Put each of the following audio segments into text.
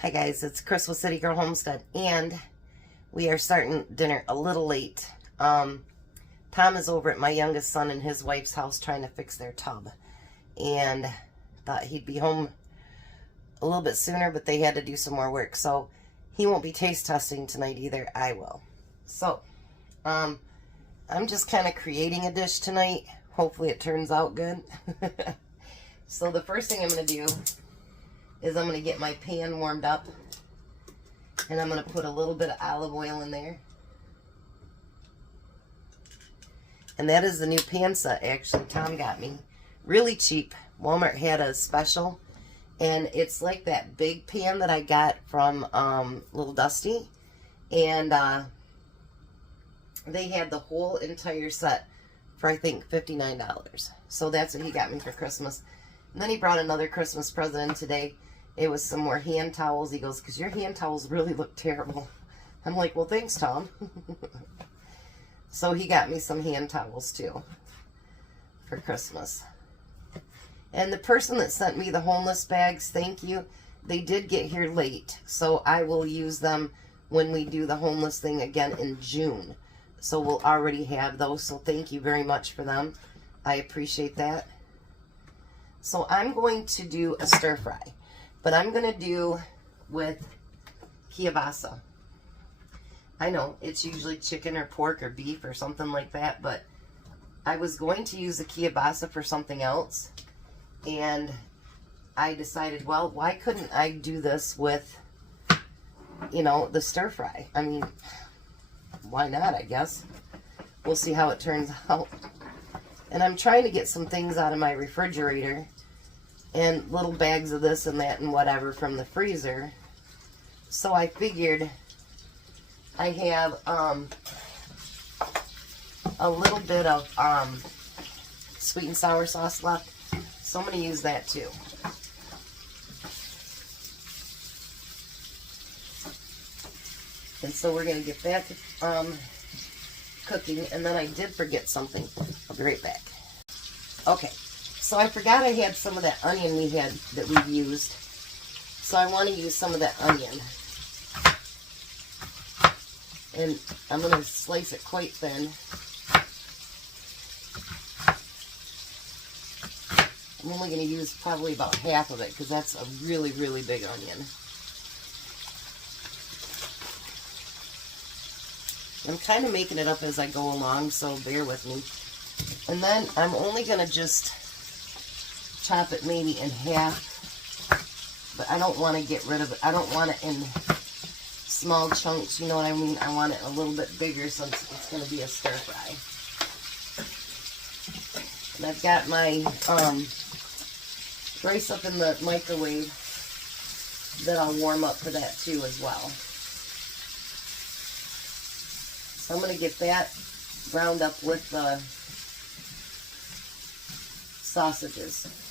Hi guys, it's Chris with City Girl Homestead, and we are starting dinner a little late. Tom is over at my youngest son and his wife's house trying to fix their tub, and thought he'd be home a little bit sooner, but they had to do some more work, so he won't be taste testing tonight either. I will. So, I'm just kind of creating a dish tonight. Hopefully it turns out good. So the first thing I'm going to do is I'm going to get my pan warmed up, and I'm going to put a little bit of olive oil in there. And that is the new pan set, actually, Tom got me. Really cheap. Walmart had a special, and it's like that big pan that I got from Little Dusty, and they had the whole entire set for, I think, $59. So that's what he got me for Christmas. And then he brought another Christmas present in today. It was some more hand towels. He goes, because your hand towels really look terrible. I'm like, well, thanks, Tom. So he got me some hand towels, too, for Christmas. And the person that sent me the homeless bags, thank you. They did get here late, so I will use them when we do the homeless thing again in June. So we'll already have those, so thank you very much for them. I appreciate that. So I'm going to do a stir fry. But I'm going to do with kielbasa. I know, it's usually chicken or pork or beef or something like that, but I was going to use the kielbasa for something else, and I decided, well, why couldn't I do this with, you know, the stir fry? I mean, why not, I guess. We'll see how it turns out. And I'm trying to get some things out of my refrigerator, and little bags of this and that and whatever from the freezer. So I figured I have a little bit of sweet and sour sauce left, so I'm going to use that too. And so we're going to get that cooking, and then I did forget something. I'll be right back. Okay. So I forgot I had some of that onion we had that we've used. So I want to use some of that onion. And I'm going to slice it quite thin. I'm only going to use probably about half of it because that's a really, really big onion. I'm kind of making it up as I go along, so bear with me. And then I'm only going to just chop it maybe in half, but I don't want to get rid of it. I don't want it in small chunks, you know what I mean? I want it a little bit bigger since it's going to be a stir fry. And I've got my rice up in the microwave that I'll warm up for that too as well. So I'm going to get that browned up with the sausages.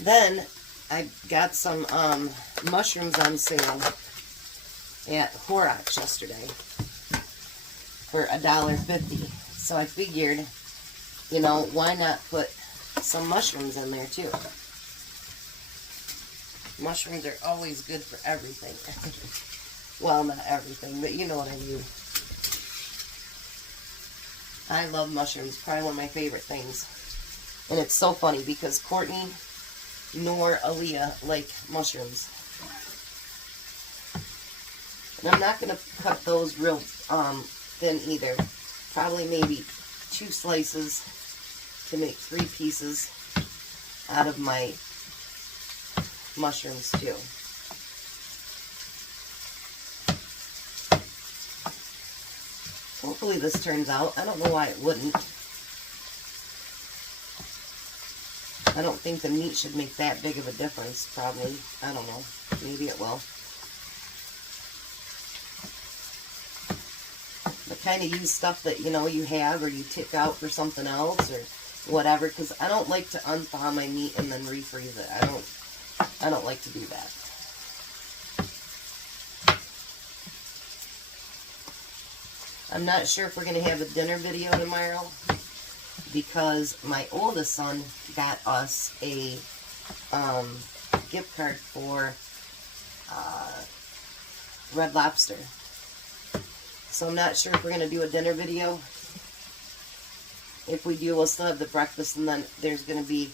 Then I got some mushrooms on sale at Horrocks yesterday for $1.50. So I figured, you know, why not put some mushrooms in there too? Mushrooms are always good for everything. Well, not everything, but you know what I mean. I love mushrooms, probably one of my favorite things. And it's so funny because Courtney nor Aaliyah like mushrooms. And I'm not going to cut those real thin either. Probably maybe 2 slices to make 3 pieces out of my mushrooms too. Hopefully this turns out. I don't know why it wouldn't. I don't think the meat should make that big of a difference, probably. I don't know. Maybe it will. But kind of use stuff that, you know, you have or you take out for something else or whatever, because I don't like to unthaw my meat and then refreeze it. I don't like to do that. I'm not sure if we're going to have a dinner video tomorrow, because my oldest son got us a gift card for Red Lobster. So I'm not sure if we're going to do a dinner video. If we do, we'll still have the breakfast, and then there's going to be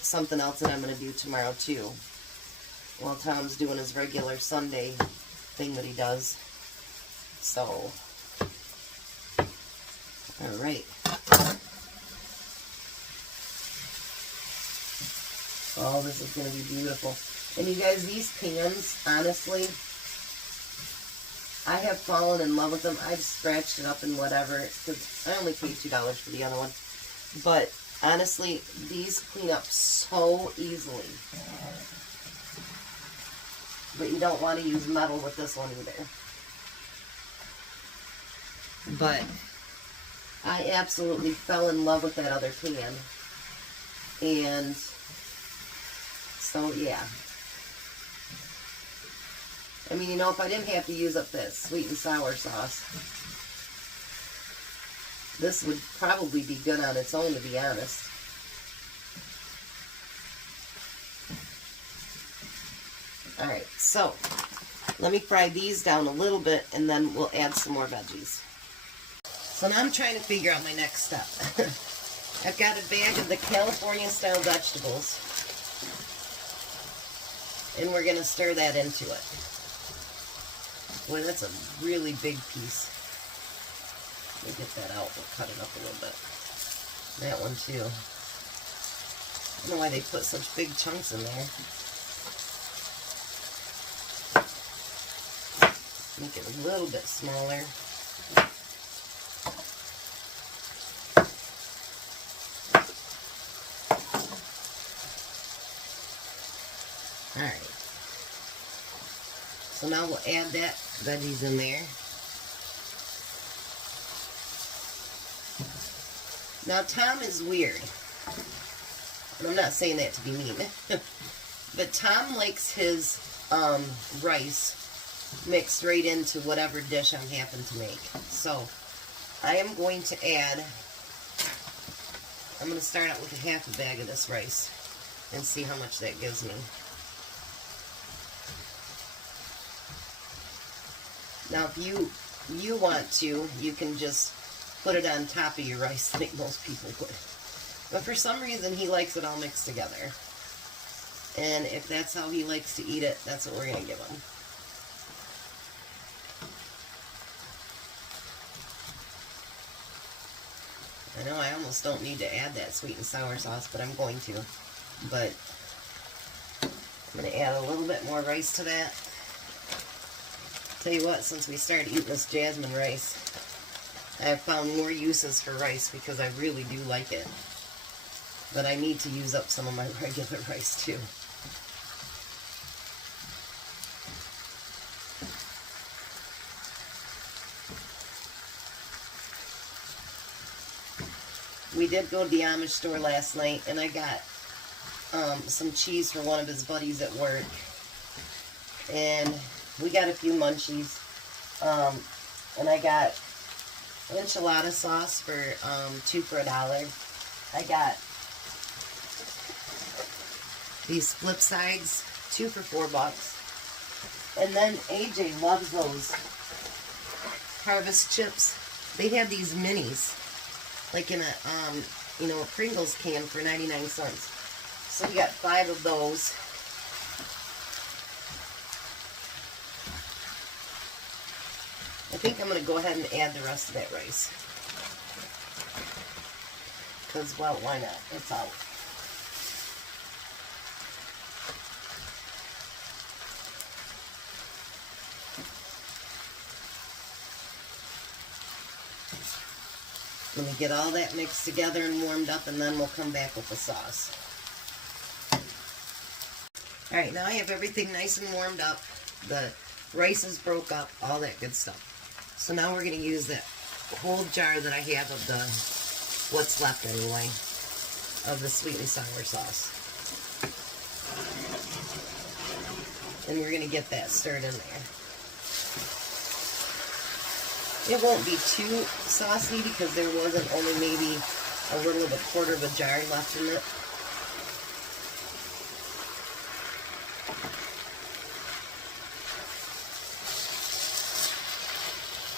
something else that I'm going to do tomorrow too. While Tom's doing his regular Sunday thing that he does. So, alright. Oh, this is going to be beautiful. And you guys, these pans, honestly, I have fallen in love with them. I've scratched it up and whatever, because I only paid $2 for the other one. But, honestly, these clean up so easily. But you don't want to use metal with this one either. But I absolutely fell in love with that other pan. And so, yeah. I mean, you know, if I didn't have to use up that sweet and sour sauce, this would probably be good on its own, to be honest. Alright, so let me fry these down a little bit, and then we'll add some more veggies. So now I'm trying to figure out my next step. I've got a bag of the California-style vegetables, and we're going to stir that into it. Boy, that's a really big piece. Let me get that out. We'll cut it up a little bit. That one, too. I don't know why they put such big chunks in there. Make it a little bit smaller. Alright. So now we'll add that veggies in there. Now Tom is weird. And I'm not saying that to be mean. But Tom likes his rice mixed right into whatever dish I'm happen to make. So I am going to add, I'm going to start out with a half a bag of this rice and see how much that gives me. Now if you want to, you can just put it on top of your rice like most people would. But for some reason he likes it all mixed together. And if that's how he likes to eat it, that's what we're going to give him. I know I almost don't need to add that sweet and sour sauce, but I'm going to. But I'm going to add a little bit more rice to that. Tell you what, since we started eating this jasmine rice, I have found more uses for rice because I really do like it. But I need to use up some of my regular rice too. We did go to the Amish store last night, and I got some cheese for one of his buddies at work. And we got a few munchies. And I got enchilada sauce for 2 for $1. I got these flip sides, 2 for $4. And then AJ loves those Harvest chips. They have these minis, like in a a Pringles can for 99 cents. So we got 5 of those. I think I'm going to go ahead and add the rest of that rice. Because, well, why not? It's out. Let me get all that mixed together and warmed up, and then we'll come back with the sauce. Alright, now I have everything nice and warmed up. The rice is broke up, all that good stuff. So now we're going to use that whole jar that I have of the, what's left anyway, of the sweet and sour sauce. And we're going to get that stirred in there. It won't be too saucy because there wasn't only maybe a little of a quarter of a jar left in it.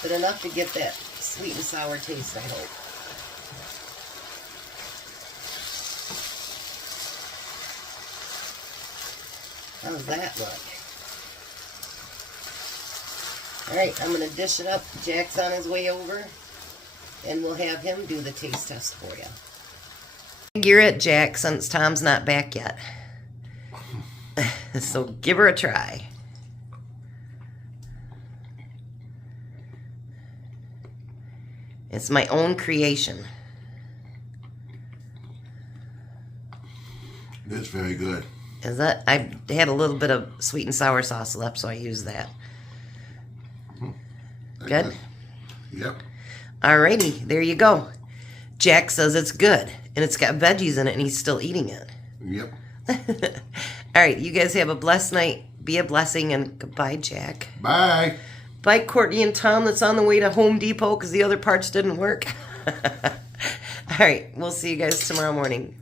but enough to get that sweet and sour taste, I hope. How does that look? Alright, I'm going to dish it up. Jack's on his way over, and we'll have him do the taste test for you. You're it, Jack, since Tom's not back yet. So give her a try. It's my own creation. It's very good. Is that? I had a little bit of sweet and sour sauce left, so I used that. Good? Yep. Alrighty, there you go. Jack says it's good, and it's got veggies in it, and he's still eating it. Yep. Alright, you guys have a blessed night. Be a blessing, and goodbye, Jack. Bye. Bye, Courtney and Tom that's on the way to Home Depot because the other parts didn't work. Alright, we'll see you guys tomorrow morning.